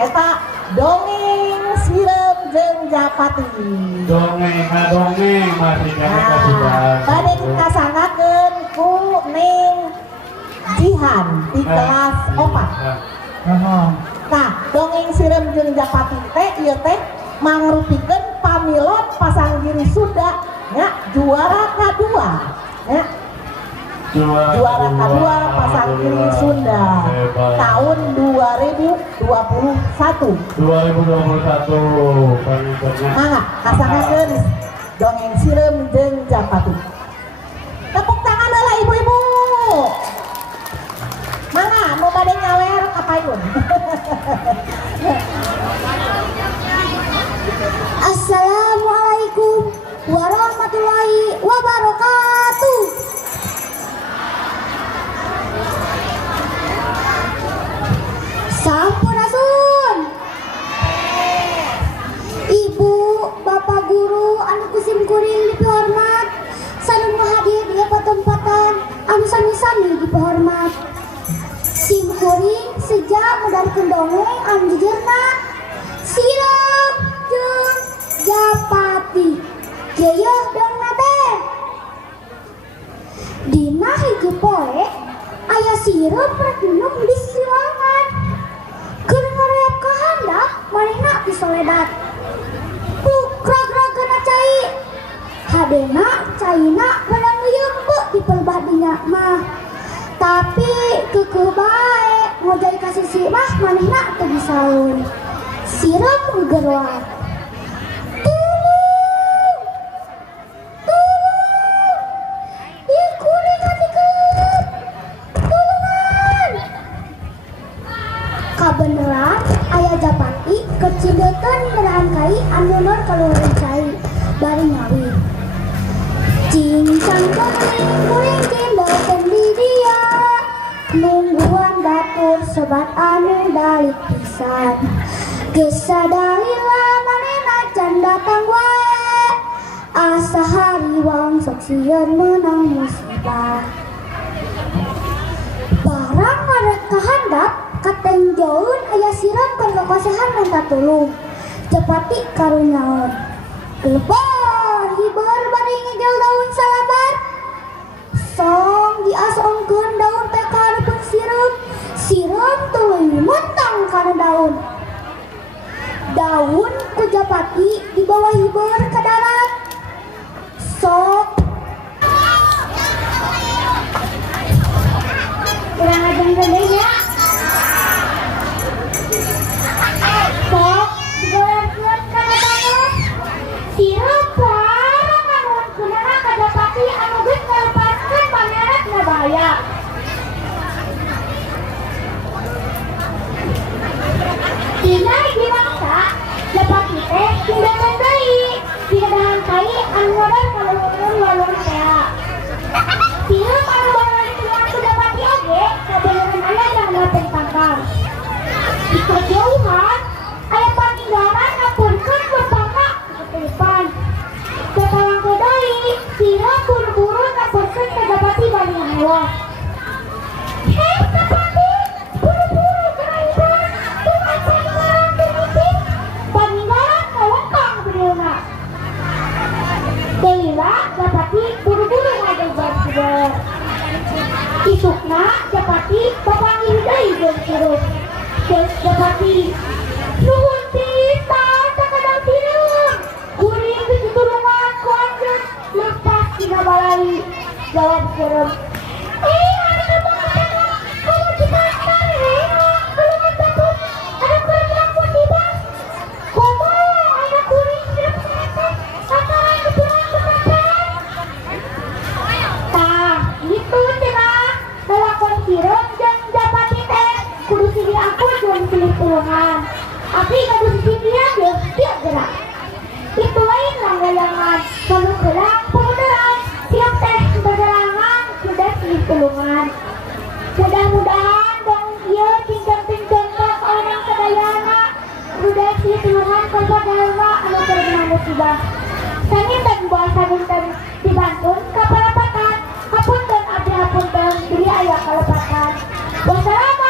Eta dongeng sirem jeung Japati. Dongeng mari kita sudah. Bade dikasangakeun ku Neng Jihan di kelas 4. Nah, dongeng sirem jeung Japati teh ieu teh mangrupikeun pamilon pasang giri Sunda nya juara kedua. Ya. Juara kedua pasang giri Sunda tahun 2021. Mangga kasangakeun dongeng sirem jeung Japati. Tepuk tangan heula ibu-ibu. Mangga nu bade nyawer ka payun. Assalamualaikum warahmatullahi wabarakatuh. Sampurasun. Ibu, Bapak Guru, anu kusim kuring dipahormat, sareng hadir di tempatan anu sami-sami dipahormat. Sim kuring sejak mudarkeun dongeng anu jejerna sirem jeung Japati. Jeuh dongna teh. Dina hiji poe aya sirem rek minum di silangan. Keur ngareep ka handap manehna di soledat. Krag-kragna cai. Hadena caina barang yeumbeuk di pelbadinya mah. Tapi keukeuh bae ngojai ka sisi mah manehna teu disaun. Sirem gegerwat. Kabeneran aya Japati kecindekeun beraan kai anu nur kaluhuran cai bari ngawi. Cincang kuring cindekeun di dia nungguan dapur sobat anu dalik pisan. Geus sadalila manehna can datang wae asa hariwang sok sieun meunang musibah. Barang ngarek ka handap katenjoun aya sirem kan kakasehan minta tulung. Japati karunyaon. Gelebor hibeur bari ngejel daun salabar. Song diasongkeun daun teh ka hareupeun sirem. Sirem tuluy muntang kana daun. Daun ku Japati dibawa hibeur ka darat. Sok kurang ajeng gedenya. Sok digorengkeun kana taneuh. Sirem bareng nganuhunkeunana ka Japati anu geus ngalepaskeun pameretna bahaya. Dina hiji mangsa Japati teh cindekeun deui dina dahan kai anu modal kaluhurkeun walung tea. Sirem anu bakal dituang ku Japati oge kabeneran aya yang ngapeng tangkar. Di kejauhan aya paninggalan ngapunkeun bapakna ketelipan. Kakalangkeu deui sirem buru-buru ngapunkeun ka Japati bari ngahewas. Heh Japati, buru-buru keraiban, teu asa ngaran teu paninggalan kawentang beneuna. Deila Japati buru-buru ngadebar sirem. Isukna Japati papanggih deui jeung sirem. Geus Japati nuhun pisan sakadang sirem. Kuring geus ditulungan ku anjeun lepas tina balai. Jawab sirem. Ada bangsa kalau kita antar tulungan batur ada kuring lampun dibas. Komo ada kuring sirem setan antara keturunan kepapan. Tah, gitu cenah. Lalakon sirem jeung Japati teh kudu sigi aku jeung silih tulungan. Abdi kudu sigi dia geus tiap gerak. Itu lain langgayangan, kalau gerak pemudaran, siap teh bergerangan sudah silih tulungan. Mudah-mudahan dong ieu cincang-cincang ka orang sadayana sudah silih tulungan korban dalma anu terkena musibah. Sangin dan buasa dinten dibantun ka palapatan. Hapunten abdi hapunten diri aya kalepatan. Wassalamualaikum